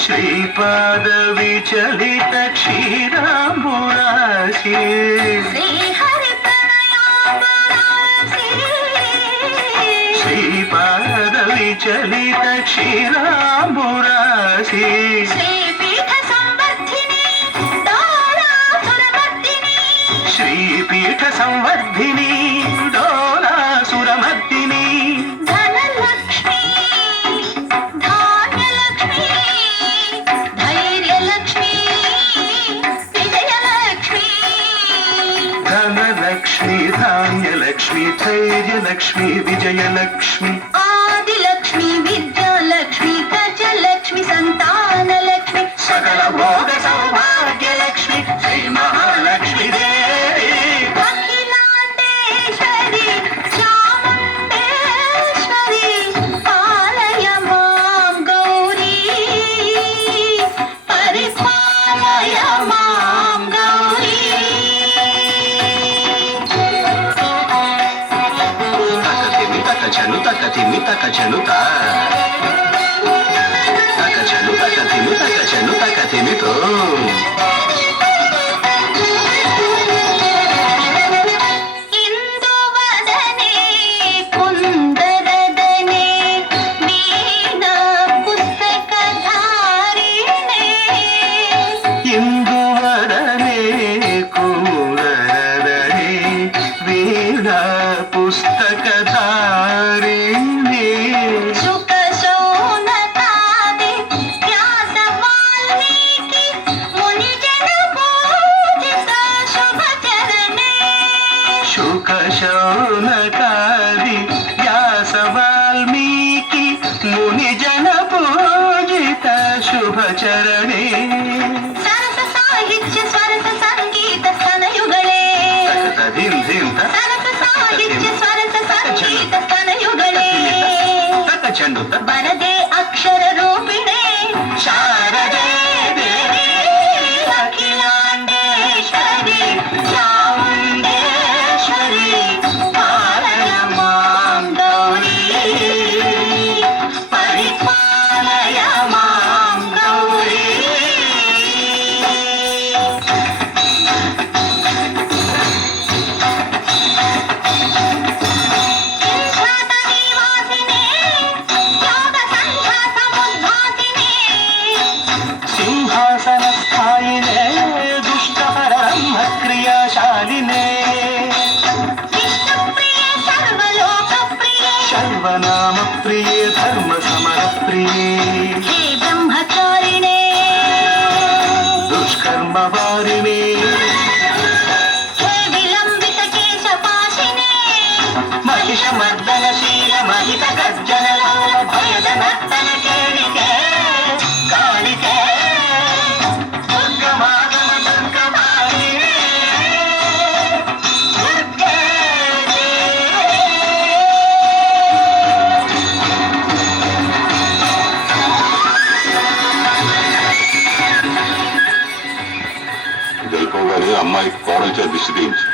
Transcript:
శ్రీపాద విచలిత క్షీరాంబురాశి శ్రీపాద విచలిత క్షీరాంబురాశి శ్రీపీఠ సంవర్ధిని డోలాసురమర్దిని ధనలక్ష్మి ధాన్యలక్ష్మి ధైర్యలక్ష్మి విజయలక్ష్మి ఆదిలక్ష్మి విద్యాలక్ష్మి గజలక్ష్మి సంతానలక్ష్మి సకల భోగ సౌభాగ్యలక్ష్మి శ్రీ మహాలక్ష్మి దేవి అఖిలాండేశ్వరి చాముండేశ్వరి పాలయ మాం గౌరీ పరిపాలయ మాం గౌరీ తక తిమి తక చెలుత తక చెలు తక తిమితో ఇందువదనే కుందరదనే వీణా పుస్తకధారిణే ఇందువదనే కుందరదనే వీణా పుస్తకధారిణి శుక శౌనకాది వ్యాస వాల్మీకి ముని జన పూజిత శుభచరణే శుక శౌనకాది వ్యాస వాల్మీకి ముని జన పూజిత శుభచరణే సరస సాహిత్య స్వరస సంగీత స్తనయుగళే సరస సాహిత్య స్వరస సంగీత స్తనయుగళే చెండుత వరదే అక్షర రూపిణే శారదే దేవి అఖిలాండేశ్వరి చాముండేశ్వరి పాలయ మాం గౌరీ పరిపాలయ మాం గౌరీ సింహాసనస్థాయినే దుష్టపర బ్రహ్మ క్రియాశాలినే శర్వనామ ప్రియే ధర్మ సమర ప్రియే హే బ్రహ్మచారిణే దుష్కర్మ వారిణే హే విలంబిత కేశపాశినే మహిష మర్దనశీల మహిత గర్జనలోల భయద నర్తన కేళికే కాళికే దుర్గమాగమ దుర్గమాలినే దుర్గే గెలుపు గారి అమ్మాయి కోడలు చేత దిష్టి తీయించు.